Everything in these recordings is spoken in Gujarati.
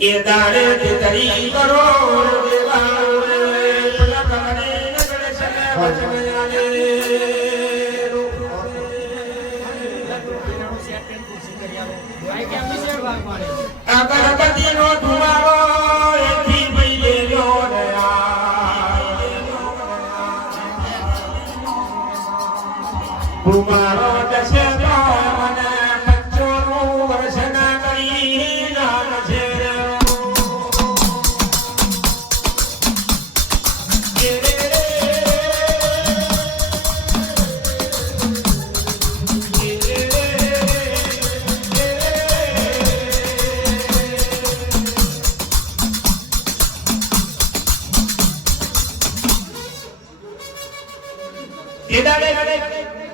એ દાડે તરી કરો દેવાળે પલક કરે નગડે સને વચનયાલે અગરબત્તી નો ધુમાડો એથી પૈલે લ્યો ધુમાડો દશે તો મને 95 વર્ષના કરી નામ છે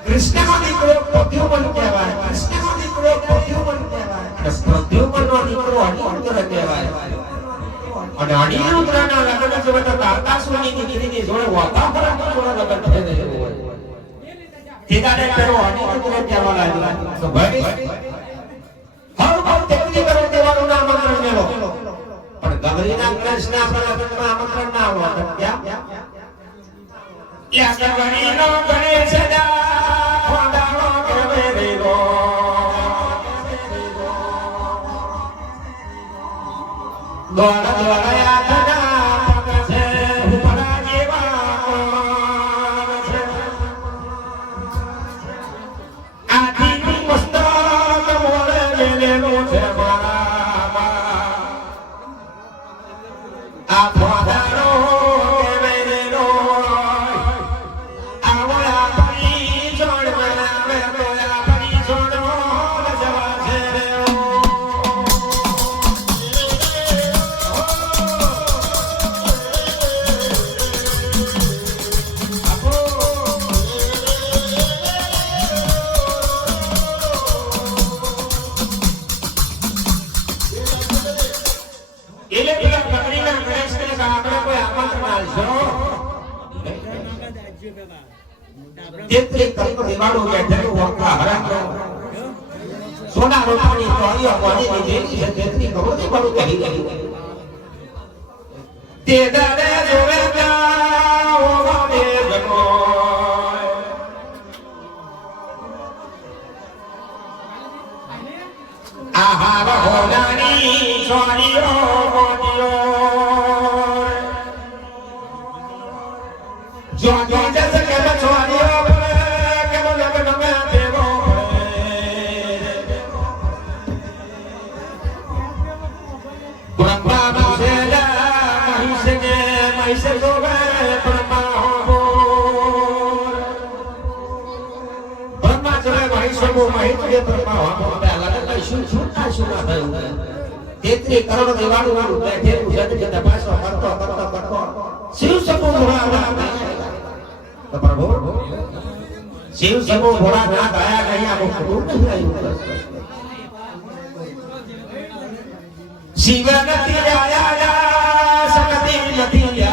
કૃષ્ણ નો દીકરો પ્રદ્યુમન કહેવાય કૃષ્ણ નો દીકરો પ્રદ્યુમન કહેવાય પ્રદ્યુમન નો દીકરો અનિરુદ્ધ કહેવાય અને અનિરુદ્ધ ના લગ્ન જોવે તો તારકાસુરની દીકરીની જોડે વાતા ફરક જોડે લગ્ન થઈ ગયું હોય તેદાડે પેલો અનિરુદ્ધ કહેવા લાગ્યો તો ભાઈ હર તેટલી કરો દેવાનું આમંત્રણ મેળો પણ ગૌરીના કૃષ્ણ આપણા લગ્નમાં આમંત્રણ ના આવ્યો ક્યાં યા ગૌરીનો ગણેશ સદા ખોડાનો કવેરીનો દોડ દોડયા થના પગસે ઉપરા જેવા છે આથી મસ્તક મોડે લેલેલો છે મારા આ ખોડાનો કવેરીનો સોના રોટવાની તોડીઓ કોની જેની છે તેની ખબર છે બડું કહી ગયું તે દરે જોવે ત્યાં ઓવાને ગનો આહા હોનાની સોનીઓ મોતીઓ જો જો જસ કે સોનીઓ તેત્રી કરોડ દેવાળું વાળું બેઠેલું જત જત પાછો કરતો કરતો કરતો શિવ સમૂહ ભોળા તો પ્રભુ શિવ સમૂહ ભોળા ના ગયા નહીં આ ખોટું નહીં આવ્યું શિવ નથી આયા શક્તિ નથી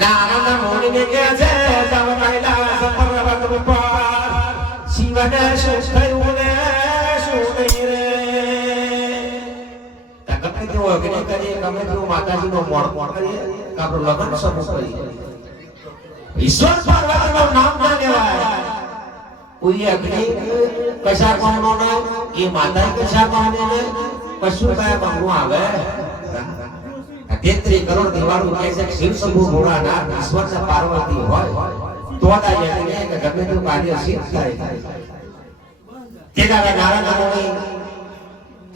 નારદ મુનિ કે છે તમ કૈલાસ પર્વત ઉપર શિવને શું થયું ને શું નહીં રે ગમે તેવું અગ્નિ કરીએ ગમે તેવું માતાજીનો મોડ કરીએ આપણું લગ્ન સમૂહ કરીએ ઈશ્વર પાર્વતીનું નામ ના લેવાય કોઈ અગ્નિ કશા કોણનો ને એ માતા કશા કોણને ને કશું કયા બનવું આવે 33 કરોડ દેવાળું કહે છે શિવ શંભુ ભોળાનાથ ઈશ્વરના પાર્વતી હોય તો જ આ યજ્ઞ કે ગમે તેવું કાર્ય સિદ્ધ થાય તેના નારાયણ મુનિ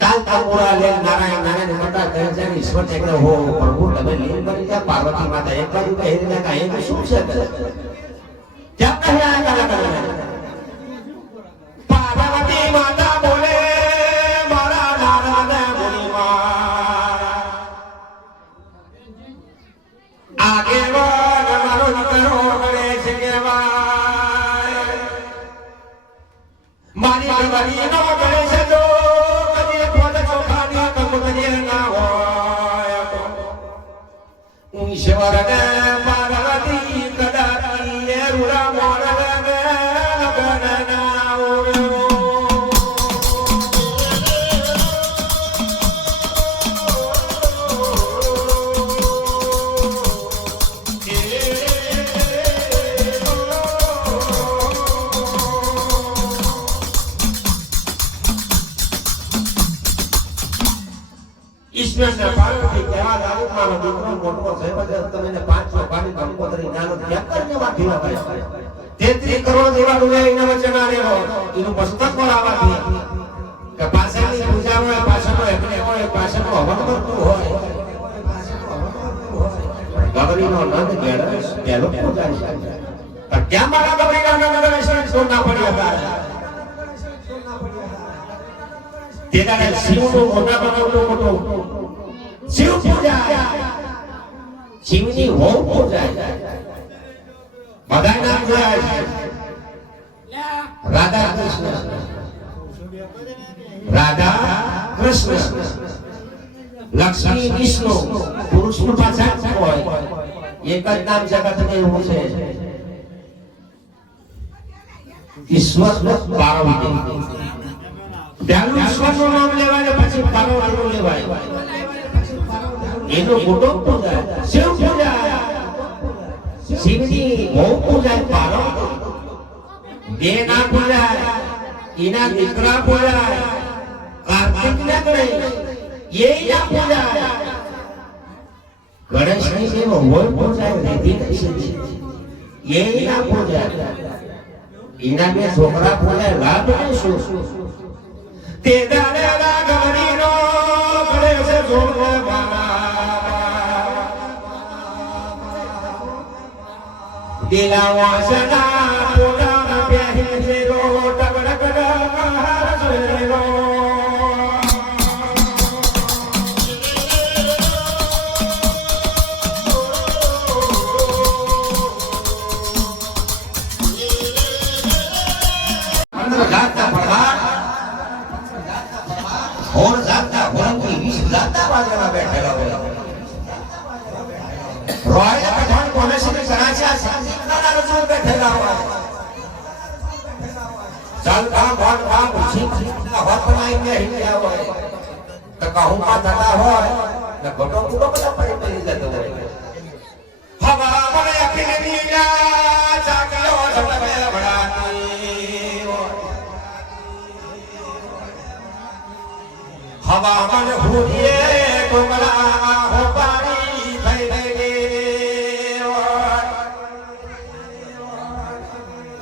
તાલ તાપુરા લે નારાયણ નારાયણ કરતા કહે છે ઈશ્વર એકલો હો પ્રભુ તમે લીન કરી જા પાર્વતી માતા એક બાજુ કહે ને કાંઈ કે શું છે ક્યાં કહે આ કલાકાર પાર્વતી માતા બોલે મારા નારાયણ મુનિ આગે વાગ મારો દીકરો ગણેશ કહેવાય મારી ગણપતિ નો ગણેશ જો કદી ફોટ ચોખાની કંકુતરી ના હોય ઈશ્વર ને પાર્વતી કદાચ એ રૂડા મોડ ને લગન ના ઈશ્વરના પાલનથી કેવા દારૂ મારો દીકરો મોટો છે બધે તમે એને 500 પાડી કંકોત્રી નાનો ઠેકરને વાઠી લાવે 33 કરોડ દેવાળું એ એના વચન આલેલો એનું મસ્તક બોલાવાથી કે પાછળની પૂજા હોય પાછળનો એકને હોય પાછળનો હવન કરતું હોય ગબરીનો નંદ ગેડસ પેલો પૂજાય છે તો ક્યાં મારા ગબરીના નંદ વિશે સોના પડ્યા હતા તેના શિવનો મોટો શિવ પૂજા શિવની હો પૂજા બધા નામ જાય રાધા કૃષ્ણ લક્ષ્મી વિષ્ણુ પુરુષનું પાછળ હોય એક જ નામ જગતમાં એવું છે ઈશ્વર પાર્વતી પહેલું ઈશ્વરનું નામ લેવાય પછી પાર્વતીનું લેવાય એનો મોટો પૂજા શિવ પૂજા શિવની બહુ પૂજા પાર્વતી બે ના પૂજા એના દીકરા પૂજા કાર્તિક ના કરે એ ના પૂજા ગણેશની દેવ હોય પૂજા રીતિ એ ના પૂજા એના બે છોકરા પૂજા લાભ શું તે દાડા ગરીનો કરે છે દિલા વાસના પોતાના પહેરી છે રો ટબડક મહાર સુરેરો અંદર ગાતા પ્રહાર और जाता होंगी 20 जाता बाजरा बैठेगा रॉयल पठान कोने से कराचा सारा रसूल बैठेगा हुआ चल का बहुत काम उसी का हाथ बनाई में ही गया हुआ है तो कहूं का थका हो न घटो को पता पड़ी पड़ी जाता है हवा बड़े अपने नीला चाकलो सब बड़ा हवा मन हुए डोंगरा हो पानी भई भई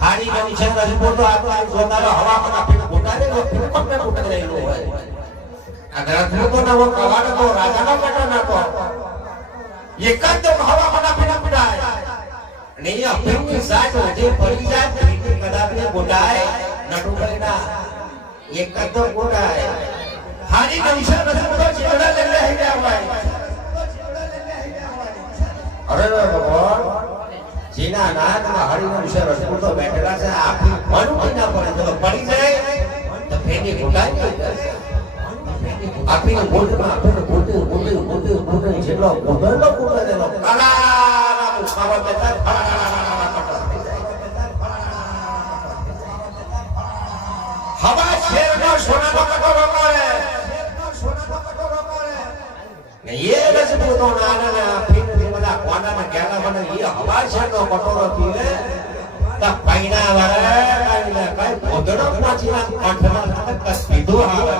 हारी गनी છે રસ પોતો આપણા જોતારો હવા मन આપીને બોટાડે નો ફિલ્મ में બોટાડે રહેલો હોય આ ગ્રંથો તો નવો કવાડ તો રાજાનો બેટો નાતો એક જ હવા मन આપીને પડાય નહીં અપની સાથ જે પડી જાય કદાપને બોટાય નટુ કરેના એક જ તો બોટાય हारी नमशा रसपुरो चिड़ा ले ले है क्या भाई अरे भगवान जीना नाथ में हारी नमशा रसपुरो बैठेगा से आपकी मन भी ना पड़े तो पड़ी जाए तो फेंकी फुटाई आपकी बोल में आपने बोलते जेलो बोलते देलो काला मुखावा बेटा हवा शेर नो सोना नो कटोरो मारे ये रसपुर तो नाना फिर मला कोना में कहना बने ये हवा से नो कटोरो पीवे तब पैना वाला काईला काई बोदड़ो पाचीना कंठमा तक सीधो आवे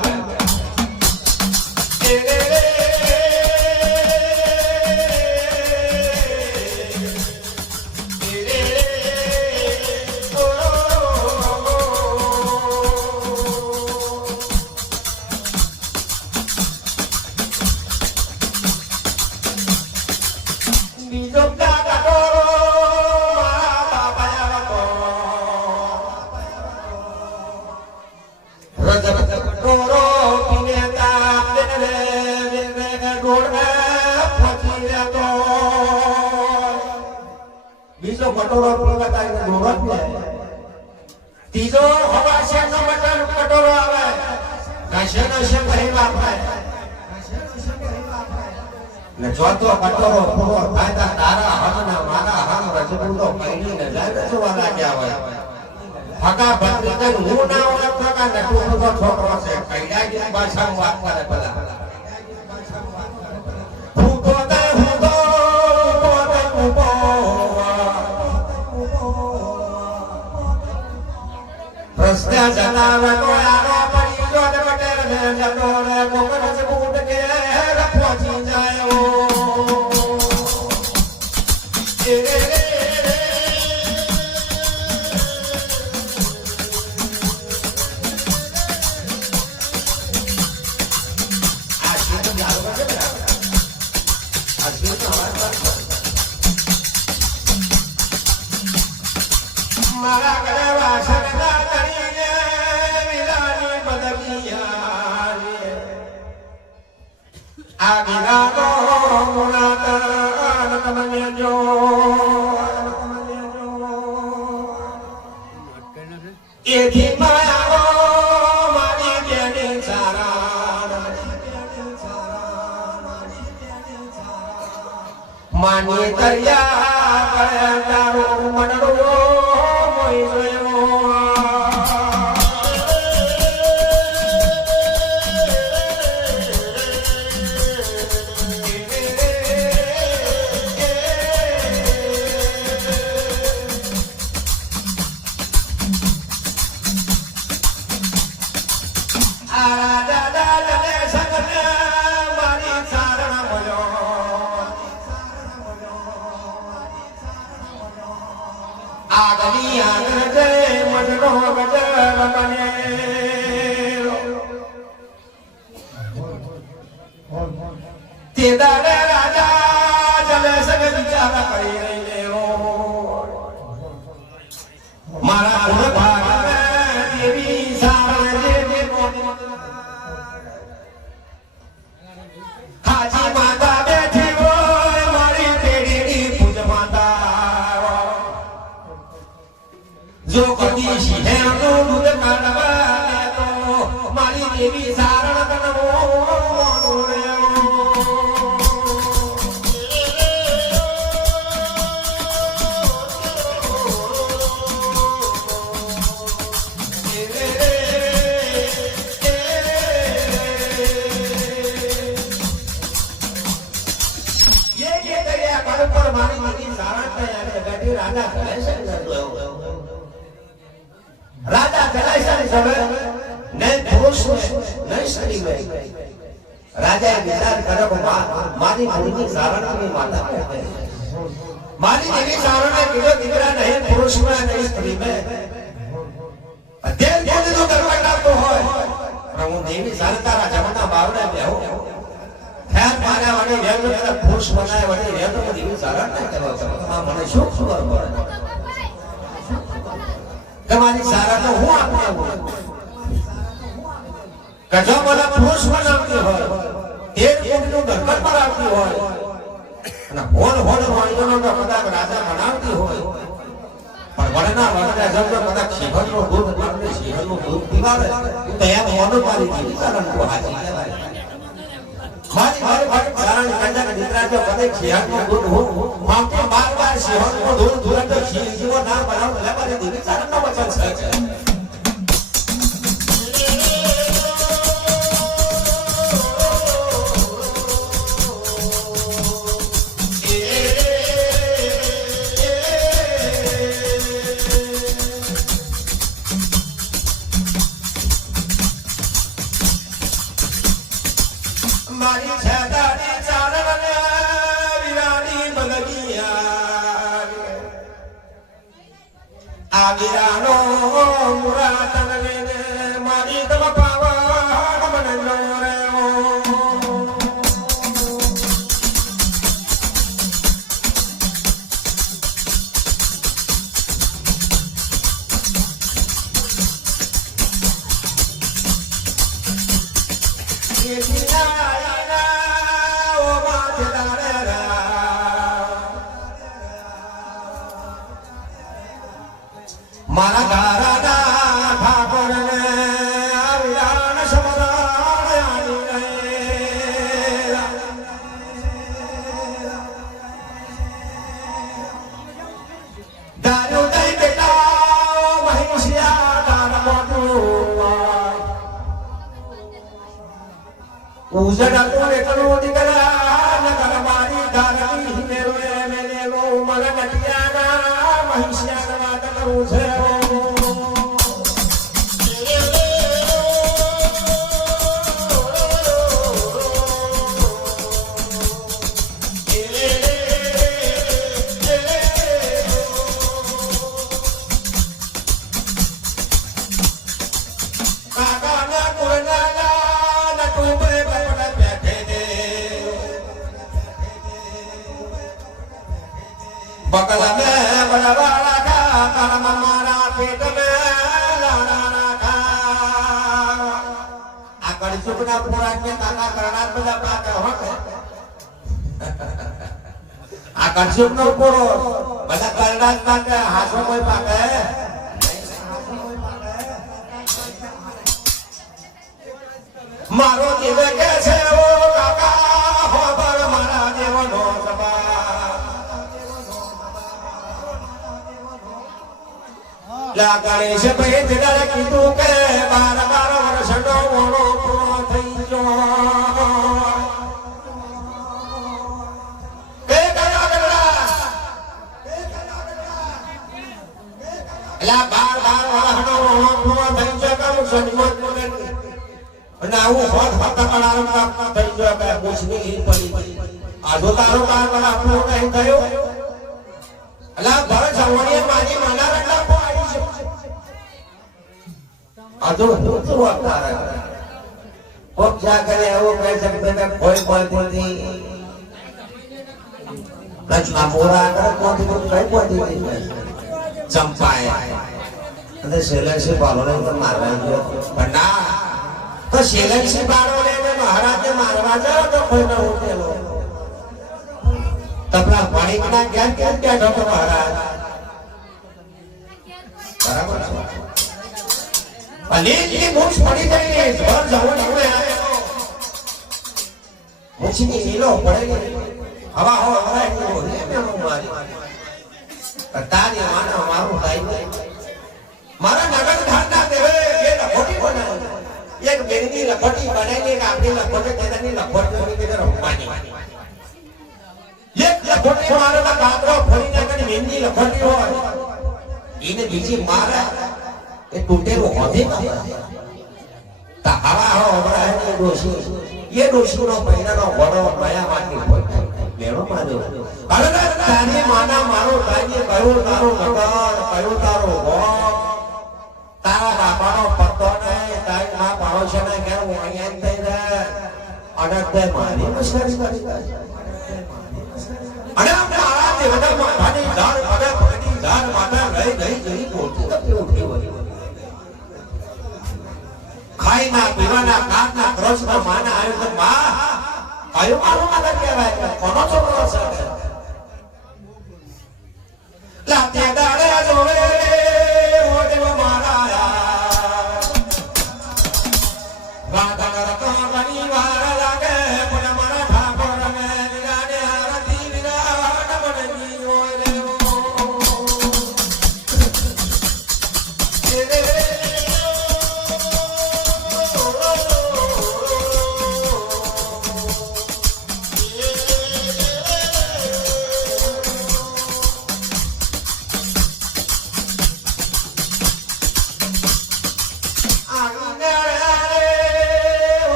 बीजो कटोरो पीवता है दोरत में तीजो हवा से नो बटन कटोरो आवे नशे नशे भरी बाप है न चौथो कटोरो पूरो फायदा तारा हम ना मारा हम रजपुरो कईनी न जाने जो वाला क्या होय हका बत्रीकन हूं ना ओळखतो का नटू तो छोकरो से कईडा की भाषा में बात करे पला रस्ते जनावर को यारो पड़ी जो बटेर में जटोरे मोकर से बूट के रखो આગિરાનો મુલાકાત તમને જો એથી માયાઓ મારી બેની સારા માની દરિયા ગળે તારું મનડું મોઈ જોયો આગની આગળ જય મનનો ગજર બને તે દાડે રાજા જલે સગે વિચાર કરી રહ્યો મારા ગુણ ભાગ દેવી સારા જે હાજી માતા બેઠી હોય મારી પેઢીની પૂજ માતા જો કદી શિહેરનું દૂધ કાઢવા તો મારી દેવી સારણ કનવો રાજા કલાઈસાની સભે નહીં પુરુષ નહીં સ્ત્રી રાજાએ વિચાર કર્યો કે મારી દેવી સારણની માતા મારી દેવી સારણે કીધો દીકરા નહીં પુરુષમાં નહીં સ્ત્રીમાં અત્યારે જો દીધું કરવા લાગતો હોય પણ હું દેવી સારણ તારા જમણા બાવડે બેહું ખ્યાલ માર્યા વડે રેવલો બધા પુરુષ બનાય વડે રેવલો દેવી સારણ ના કરવા મને શું ખબર પડે તમારી સારા તો હું આપને કજો મને પુરુષ બનાવતી હોય તેર કોટીનું દરબાર પર આવતી હોય અને હોલ વાણીઓનો તો કદાચ રાજા બનાવતી હોય પણ વડના વડના જમનો કદાચ શિવનનું દૂધ આપણે શિવનનું દૂધ પીવાવે તો એમ મોનું મારી દીધી કારણ તો હાજી મારી કારણ કંડા દીકરા જો કદાચ શિવનનું દૂધ હું મામતો બાર શિવનનું દૂધ દૂધ તો શિવજીવો ના બનાવ લે મારી દીકરી ચારણનો વચન છે મારી છેદાની ચારણને વિરાણી બગડિયા આ વિરાનો મુરાતન લેને મારી તમ પાવા મને લો રે મારા ગારાના ઠાકોરને વિરાન સમરાણી દારૂ દઈ બેટા મહિષિયા દાર મોટું ઉજડ તો એટલું દીકરા નગર મારી ધારણી મેલો મેલેલો મલ નટિયાના મહિષિયા વાત કરું છે बगल में बड़ा बड़ा का मारा पेट में लाड़ा रखा आकर કળસુકના પુરાણ કે તાકા કરણાર બધા પાકે હો કે આ કળસુકનો પૂરો બધા કરણાર પાકે હાસો કોઈ પાકે મારો જીવ કે છે ઓ કાકા ખબર મારા દેવનો સબા લા ગણેશ ભાઈ જગા કીધું કે 12 વર્ષનો મોણો પૂરો થઈ ગયો કે ગયા ગડા લા 12 વર્ષનો મોણો પૂરો થઈ ગયો કે સંજોત અને આવું હોત હતા કણારમ કા થઈ ગયો કે પૂછની પડી આજો તારો કાર બના પૂરો નહીં થયો અલા ભર જવણીએ મારી માના રંડા પાડી છે આજો તો વાતારા કોક જા કરે એવો કહે શકતે કે કોઈ બોલતી કચના મોરા કર કોતી કોઈ બોલતી ચંપાય અને સેલેસી પાલોને તો મારવા ગયો પણ ના તો સેલેસી પાલોને મહારાજને મારવા જાવ તો કોઈ ન ઉઠેલો તપલા પાણીના જ્ઞાન કેમ બેઠો તો મહારાજ બરાબર છે અલીની મોક્ષ પડી ગઈ જોર જવણ હવે આયો મોક્ષની નીલો પડે હવા હો હવા ની બોલે મેં મારી તારી માનો મારું થાય મારા નગર ધારના દેવે કે લખોટી બનાવી એક બેની લખોટી બનાવીને એક આપણી લખોટી તેની લખોટી કરી કે રમવાની એક લખોટી મારા કાતરો ફરીને કદી મેંદી લખોટી હોય એને બીજી મારે એ તૂટેલો હોધી તા હવા હો હમણાં દોષી એ દોષીનો પહેલાનો વડો માયા માંથી મેળો માર્યો અરે તારી માના મારો તારી કયો તારો નગર કયો તારો ગોમ તારા બાપાનો પત્તો નહીં તારી મા પાડોશે ને કે હું અહીંયા થઈ રહે અને તે મારી મસ્કરી કરી અને મારા દેવતા માથાની ઝાડ પગે પગની ઝાડ માથા રહી ગઈ જઈ બોલતી તપી ઉઠી હોય ખાઈના પીવાના કાકના ક્રોશના માના આયોજન માં કયો મારો માતા કહેવાય કોનો છોકરો છે લાતે દાડે જોવે મોઢો મારાયા વાદળ રતો ઘણી વાર લાગે પણ મારા ઠાકોરને વિરાને આરતી વિરાટ બનની હોય રે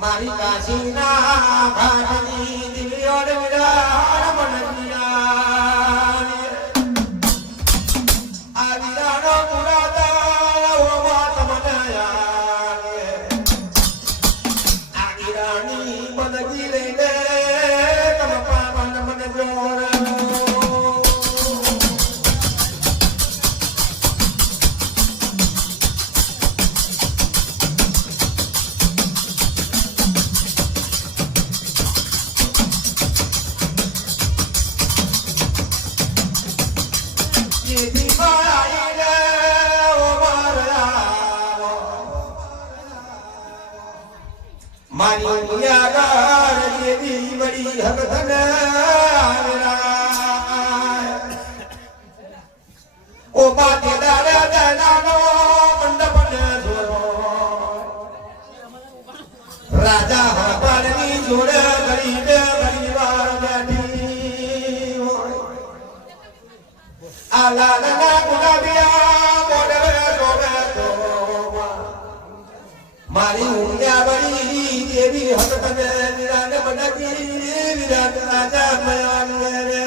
મારી કાશીના ઘાટની દિવ્યો વિરાટ બનની આ વિરાનો પુરાતા ઓ માત મનાયા આ વિરાની બનગી લઈને તમ પાવન મન જોર મારી યાગાર દેવી વડી હકધન ઓ બાતે દાડા દાડાનો મંડપને જોરો રાજા હરપાળની જોડે ગરીબે પરિવાર બેઠી આ લાલના ગુલાબિયા મોડવે જોવે તો મારી ઉંગ્યા વડી દેવી હકધને વિરાને બનકી વિરાટ રાજા મયાન રે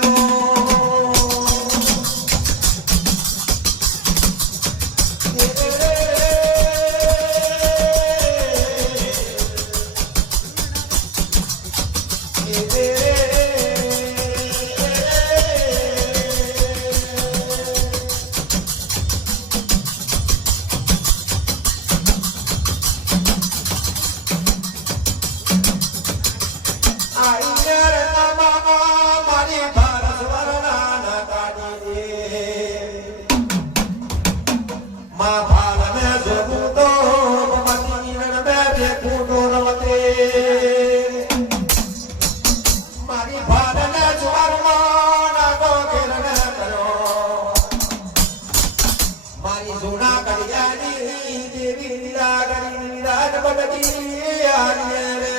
મારી સોના કડિયાની દેવી વિરાગની વિરાજ બનતી આને રે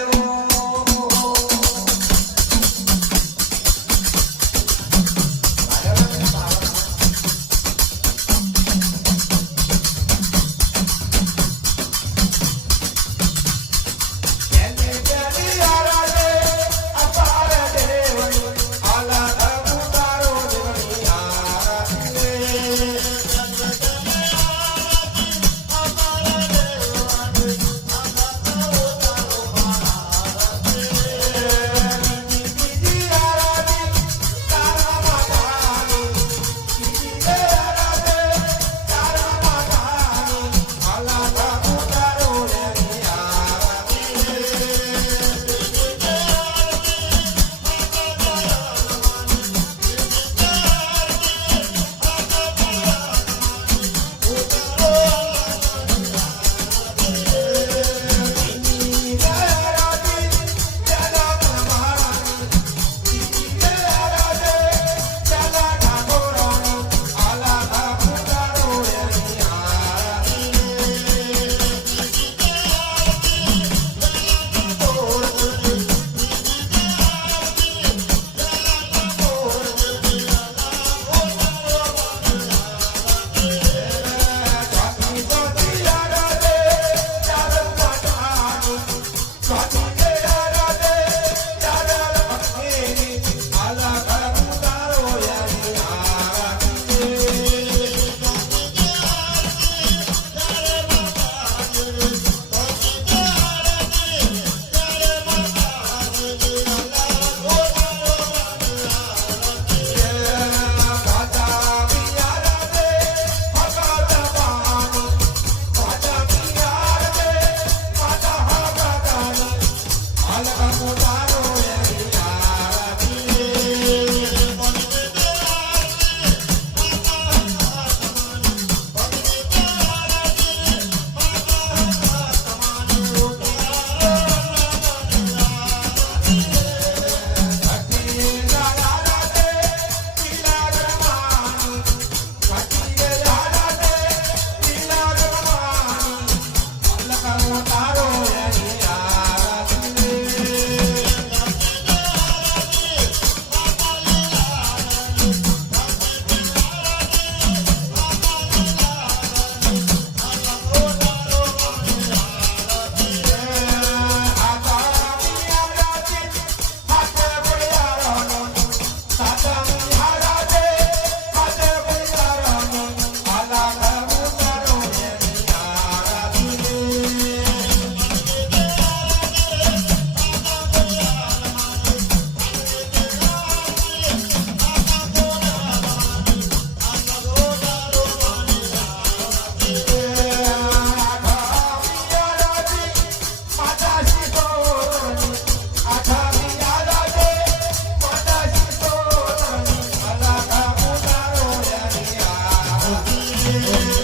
Thank you.